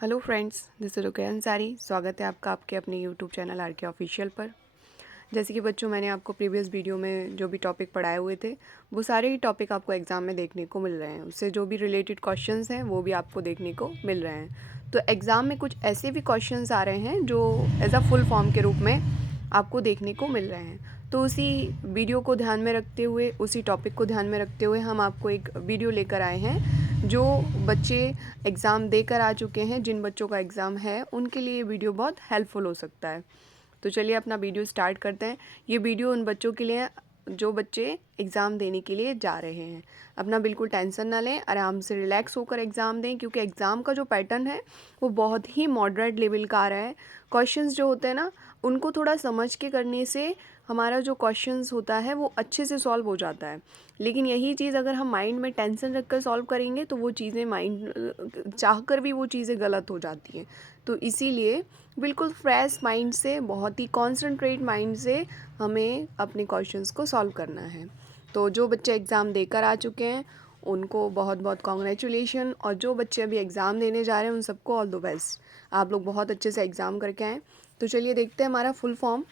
Hello friends, this is Rukaiya Ansari. स्वागत है आपका आपके अपने YouTube channel R K official पर। जैसे कि बच्चों, मैंने आपको प्रीवियस वीडियो में जो भी टॉपिक पढ़ाए हुए थे वो सारे ही टॉपिक आपको एग्ज़ाम में देखने को मिल रहे हैं। उससे जो भी रिलेटेड क्वेश्चंस हैं वो भी आपको देखने को मिल रहे हैं। तो एग्ज़ाम में कुछ ऐसे भी क्वेश्चंस आ रहे हैं जो एज अ फुल फॉर्म के रूप में आपको देखने को मिल रहे हैं। तो उसी वीडियो को ध्यान में रखते हुए, उसी टॉपिक को ध्यान में रखते हुए हम आपको एक वीडियो लेकर आए हैं जो बच्चे एग्ज़ाम देकर आ चुके हैं। जिन बच्चों का एग्ज़ाम है उनके लिए ये वीडियो बहुत हेल्पफुल हो सकता है। तो चलिए अपना वीडियो स्टार्ट करते हैं। ये वीडियो उन बच्चों के लिए जो बच्चे एग्ज़ाम देने के लिए जा रहे हैं। अपना बिल्कुल टेंशन ना लें, आराम से रिलैक्स होकर एग्ज़ाम दें, क्योंकि एग्ज़ाम का जो पैटर्न है वो बहुत ही मॉडरेट लेवल का आ रहा है। क्वेश्चंस जो होते हैं ना, उनको थोड़ा समझ के करने से हमारा जो क्वेश्चंस होता है वो अच्छे से सॉल्व हो जाता है। लेकिन यही चीज़ अगर हम माइंड में टेंशन रखकर सॉल्व करेंगे तो वो चीज़ें चाह कर भी वो चीज़ें गलत हो जाती हैं। तो इसीलिए बिल्कुल फ्रेश माइंड से, बहुत ही कॉन्संट्रेट माइंड से हमें अपने क्वेश्चंस को सॉल्व करना है। तो जो बच्चे एग्ज़ाम देकर आ चुके हैं उनको बहुत बहुत कॉन्ग्रेचुलेशन, और जो बच्चे अभी एग्ज़ाम देने जा रहे हैं उन सबको ऑल द बेस्ट। आप लोग बहुत अच्छे से एग्ज़ाम करके आएँ। तो चलिए देखते हैं हमारा फुल फॉर्म।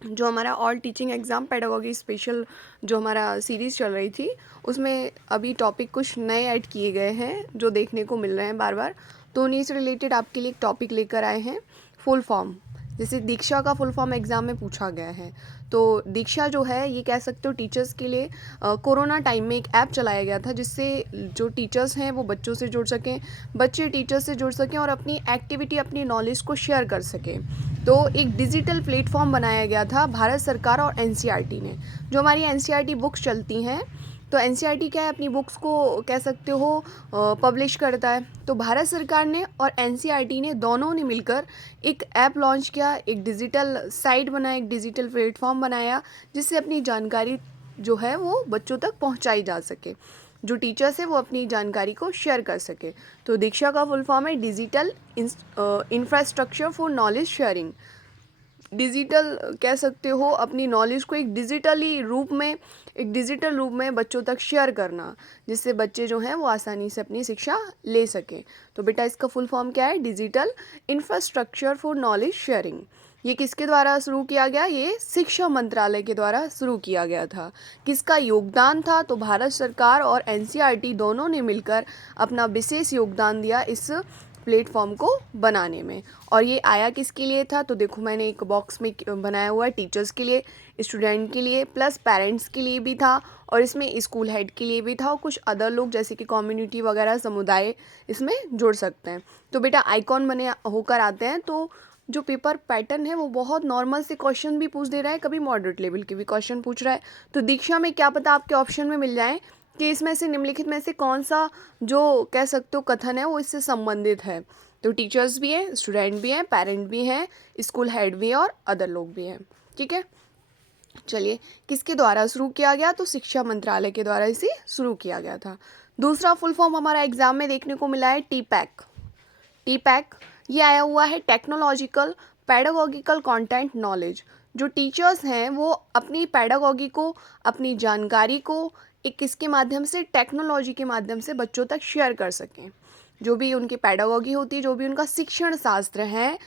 जो हमारा all teaching exam pedagogy special जो हमारा सीरीज़ चल रही थी, उसमें अभी टॉपिक कुछ नए ऐड किए गए हैं जो देखने को मिल रहे हैं बार बार। तो उन्हीं से रिलेटेड आपके लिए एक टॉपिक लेकर आए हैं, फुल फॉर्म। जैसे दीक्षा का फुल फॉर्म एग्ज़ाम में पूछा गया है। तो दीक्षा जो है, ये कह सकते हो टीचर्स के लिए कोरोना टाइम में एक ऐप चलाया गया था जिससे जो टीचर्स हैं वो बच्चों से जुड़ सकें, बच्चे टीचर्स से जुड़ सकें और अपनी एक्टिविटी, अपनी नॉलेज को शेयर कर सकें। तो एक डिजिटल प्लेटफॉर्म बनाया गया था भारत सरकार और एनसीईआरटी ने। जो हमारी एनसीईआरटी बुक्स चलती हैं, तो एनसीईआरटी क्या है, अपनी बुक्स को कह सकते हो पब्लिश करता है। तो भारत सरकार ने और एनसीईआरटी ने दोनों ने मिलकर एक ऐप लॉन्च किया, एक डिजिटल साइट बनाया, एक डिजिटल प्लेटफॉर्म बनाया जिससे अपनी जानकारी जो है वो बच्चों तक पहुंचाई जा सके, जो टीचर्स है वो अपनी जानकारी को शेयर कर सके। तो दीक्षा का फुल फॉर्म है digital infrastructure for knowledge sharing. Digital कह सकते हो अपनी नॉलेज को एक डिजिटल रूप में बच्चों तक शेयर करना, जिससे बच्चे जो हैं वो आसानी से अपनी शिक्षा ले सकें। तो बेटा इसका फुल फॉर्म क्या है? Digital infrastructure for knowledge sharing. ये किसके द्वारा शुरू किया गया? ये शिक्षा मंत्रालय के द्वारा शुरू किया गया था। किसका योगदान था? तो भारत सरकार और एनसीईआरटी दोनों ने मिलकर अपना विशेष योगदान दिया इस प्लेटफॉर्म को बनाने में। और ये आया किसके लिए था? तो देखो मैंने एक बॉक्स में बनाया हुआ है, टीचर्स के लिए, स्टूडेंट के लिए, प्लस पेरेंट्स के लिए भी था, और इसमें स्कूल हेड के लिए भी था, और कुछ अदर लोग जैसे कि कम्युनिटी वगैरह, समुदाय इसमें जुड़ सकते हैं। तो बेटा आइकॉन बने होकर आते हैं। तो जो पेपर पैटर्न है वो बहुत नॉर्मल से क्वेश्चन भी पूछ दे रहा है, कभी मॉडरेट लेवल के भी क्वेश्चन पूछ रहा है। तो दीक्षा में क्या पता आपके ऑप्शन में मिल जाए कि इसमें से निम्नलिखित में से कौन सा जो कह सकते हो कथन है वो इससे संबंधित है। तो टीचर्स भी हैं, स्टूडेंट भी हैं, पेरेंट भी हैं, स्कूल हेड भी हैं और अदर लोग भी हैं। ठीक है, चलिए किसके द्वारा शुरू किया गया? तो शिक्षा मंत्रालय के द्वारा इसे शुरू किया गया था। दूसरा फुल फॉर्म हमारा एग्जाम में देखने को मिला है टीपैक। टीपैक ये आया हुआ है टेक्नोलॉजिकल पैडागोगिकल कंटेंट नॉलेज। जो टीचर्स हैं वो अपनी पैडागोगी को, अपनी जानकारी को एक किसके माध्यम से? टेक्नोलॉजी के माध्यम से बच्चों तक शेयर कर सकें। जो भी उनकी पैडागोगी होती है, जो भी उनका शिक्षण शास्त्र है,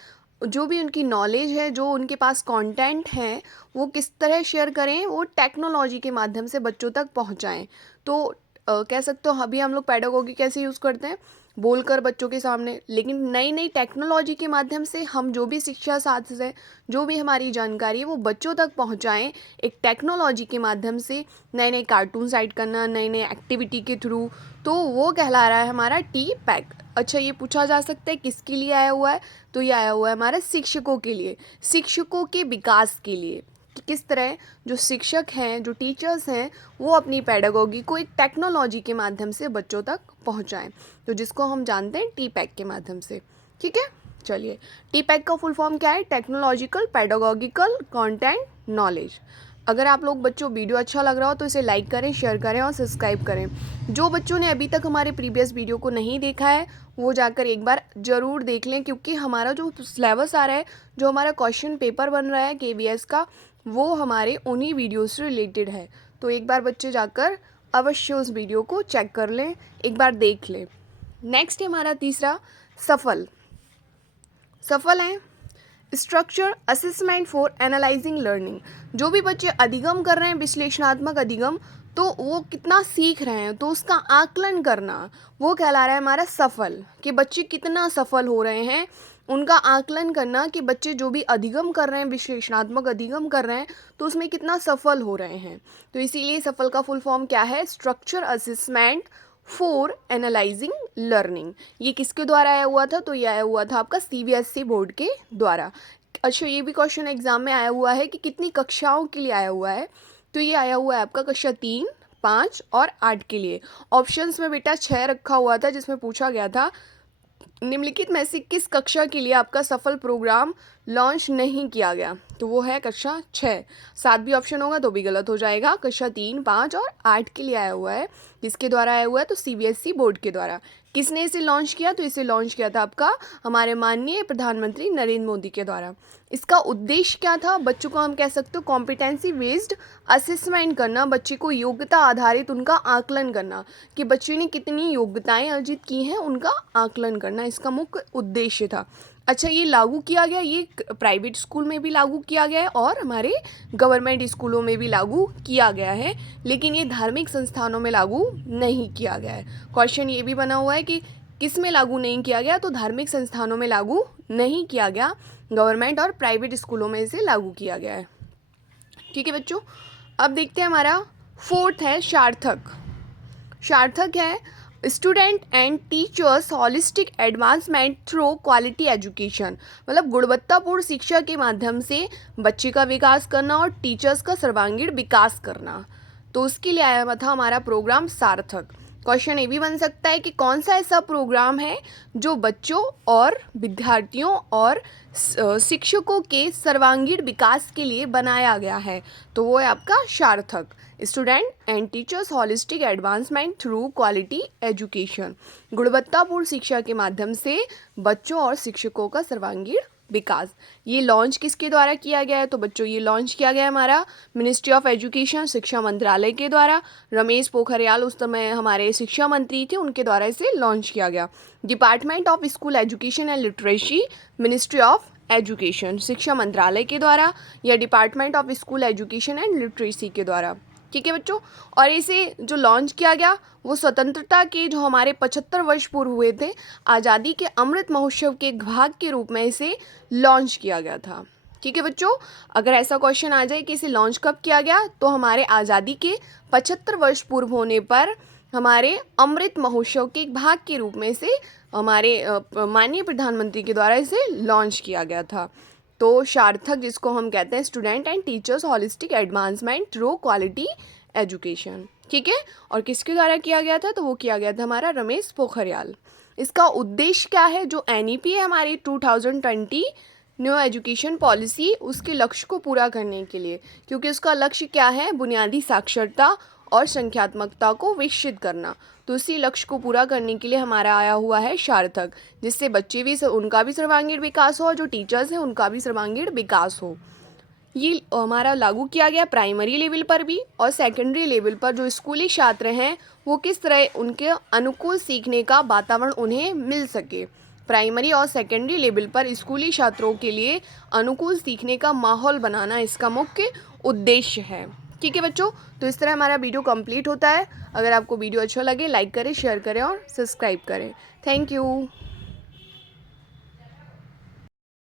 जो भी उनकी नॉलेज है, जो उनके पास कंटेंट है, वो किस तरह शेयर करें? वो टेक्नोलॉजी के माध्यम से बच्चों तक पहुंचाएं। तो कह सकते हो अभी हम लोग पैडागोगी कैसे यूज़ करते हैं? बोलकर बच्चों के सामने। लेकिन नई नई टेक्नोलॉजी के माध्यम से हम जो भी शिक्षा शास्त्र है, जो भी हमारी जानकारी है वो बच्चों तक पहुंचाएं एक टेक्नोलॉजी के माध्यम से। नए नए कार्टून ऐड करना, नए नए एक्टिविटी के थ्रू, तो वो कहला रहा है हमारा टी पैक। अच्छा, ये पूछा जा सकता है किसके लिए आया हुआ है? तो ये आया हुआ है हमारे शिक्षकों के लिए, शिक्षकों के विकास के लिए, कि किस तरह जो शिक्षक हैं, जो टीचर्स हैं, वो अपनी पैडागोगी को एक टेक्नोलॉजी के माध्यम से बच्चों तक पहुंचाएं। तो जिसको हम जानते हैं टी पैक के माध्यम से। ठीक है, चलिए टी पैक का फुल फॉर्म क्या है? Technological pedagogical content knowledge. अगर आप लोग बच्चों वीडियो अच्छा लग रहा हो तो इसे लाइक करें, शेयर करें और सब्सक्राइब करें। जो बच्चों ने अभी तक हमारे प्रीवियस वीडियो को नहीं देखा है वो जाकर एक बार ज़रूर देख लें, क्योंकि हमारा जो सिलेबस आ रहा है, जो हमारा क्वेश्चन पेपर बन रहा है केवीएस का, वो हमारे उन्हीं वीडियो से रिलेटेड है। तो एक बार बच्चे जाकर अवश्य उस वीडियो को चेक कर लें, एक बार देख लें। नेक्स्ट है हमारा तीसरा सफल सफल हैं। Structure assessment for analysing learning, जो भी बच्चे अधिगम कर रहे हैं विश्लेषणात्मक अधिगम, तो वो कितना सीख रहे हैं तो उसका आकलन करना, वो कहला रहा है हमारा सफल, कि बच्चे कितना सफल हो रहे हैं उनका आकलन करना, कि बच्चे जो भी अधिगम कर रहे हैं विश्लेषणात्मक अधिगम कर रहे हैं तो उसमें कितना सफल हो रहे हैं। तो इसीलिए सफल का फुल फॉर्म क्या है? Structure assessment for analysing learning. ये किसके द्वारा आया हुआ था? तो ये आया हुआ था आपका CBSE बोर्ड के द्वारा। अच्छा, ये भी क्वेश्चन एग्जाम में आया हुआ है कि कितनी कक्षाओं के लिए आया हुआ है, तो ये आया हुआ है आपका कक्षा 3, 5 और 8 के लिए। ऑप्शंस में बेटा 6 रखा हुआ था, जिसमें पूछा गया था निम्नलिखित में से किस कक्षा के लिए आपका सफल प्रोग्राम लॉन्च नहीं किया गया, तो वो है कक्षा 6। 7 भी ऑप्शन होगा तो भी गलत हो जाएगा। कक्षा 3, 5 और 8 के लिए आया हुआ है। किसके द्वारा आया हुआ है? तो CBSE बोर्ड के द्वारा। किसने इसे लॉन्च किया? तो इसे लॉन्च किया था आपका हमारे माननीय प्रधानमंत्री नरेंद्र मोदी के द्वारा। इसका उद्देश्य क्या था? बच्चों को हम कह सकते हो कॉम्पिटेंसी बेस्ड असेसमेंट करना, बच्चे को योग्यता आधारित उनका आकलन करना, कि बच्चे ने कितनी योग्यताएं अर्जित की हैं उनका आकलन करना, इसका मुख्य उद्देश्य था। अच्छा, ये लागू किया गया, ये प्राइवेट स्कूल में भी लागू किया गया है और हमारे गवर्नमेंट स्कूलों में भी लागू किया गया है, लेकिन ये धार्मिक संस्थानों में लागू नहीं किया गया है। क्वेश्चन ये भी बना हुआ है कि किस में लागू नहीं किया गया, तो धार्मिक संस्थानों में लागू नहीं किया गया, गवर्नमेंट और प्राइवेट स्कूलों में इसे लागू किया गया है। ठीक है बच्चों, अब देखते हैं हमारा 4th है सार्थक। सार्थक है student and teachers holistic advancement through quality education, मतलब गुणवत्तापूर्ण शिक्षा के माध्यम से बच्चे का विकास करना और टीचर्स का सर्वांगीण विकास करना। तो उसके लिए आया था हमारा प्रोग्राम सार्थक। क्वेश्चन ये भी बन सकता है कि कौन सा ऐसा प्रोग्राम है जो बच्चों और विद्यार्थियों और शिक्षकों के सर्वांगीण विकास के लिए बनाया गया है, तो वो है आपका सार्थक, student and teachers holistic advancement through quality education, गुणवत्तापूर्ण शिक्षा के माध्यम से बच्चों और शिक्षकों का सर्वांगीण विकास। ये लॉन्च किसके द्वारा किया गया है? तो बच्चों ये लॉन्च किया गया है हमारा मिनिस्ट्री ऑफ एजुकेशन, शिक्षा मंत्रालय के द्वारा। रमेश पोखरियाल उस समय हमारे शिक्षा मंत्री थे, उनके द्वारा इसे लॉन्च किया गया। Department of school education and literacy, ministry of education, शिक्षा मंत्रालय के द्वारा या department of school education and literacy के द्वारा। ठीक है बच्चों, और इसे जो लॉन्च किया गया वो स्वतंत्रता के जो हमारे 75 वर्ष पूर्व हुए थे, आज़ादी के अमृत महोत्सव के एक भाग के रूप में इसे लॉन्च किया गया था। ठीक है बच्चों, अगर ऐसा क्वेश्चन आ जाए कि इसे लॉन्च कब किया गया, तो हमारे आज़ादी के 75 वर्ष पूर्व होने पर हमारे अमृत महोत्सव के एक भाग के रूप में इसे हमारे माननीय प्रधानमंत्री के द्वारा इसे लॉन्च किया गया था। तो सार्थक, जिसको हम कहते हैं student and teachers holistic advancement through quality education, ठीक है, और किसके द्वारा किया गया था? तो वो किया गया था हमारा रमेश पोखरियाल। इसका उद्देश्य क्या है? जो NEP है हमारी 2020 न्यू एजुकेशन पॉलिसी, उसके लक्ष्य को पूरा करने के लिए, क्योंकि उसका लक्ष्य क्या है? बुनियादी साक्षरता और संख्यात्मकता को विकसित करना। तो इसी लक्ष्य को पूरा करने के लिए हमारा आया हुआ है सार्थक, जिससे बच्चे भी उनका भी सर्वांगीण विकास हो और जो टीचर्स हैं उनका भी सर्वांगीण विकास हो। ये हमारा लागू किया गया प्राइमरी लेवल पर भी और सेकेंडरी लेवल पर। जो स्कूली छात्र हैं वो किस तरह उनके अनुकूल सीखने का वातावरण उन्हें मिल सके। प्राइमरी और सेकेंडरी लेवल पर स्कूली छात्रों के लिए अनुकूल सीखने का माहौल बनाना इसका मुख्य उद्देश्य है। ठीक है बच्चों, तो इस तरह हमारा वीडियो कंप्लीट होता है। अगर आपको वीडियो अच्छा लगे लाइक करें, शेयर करें और सब्सक्राइब करें। Thank you.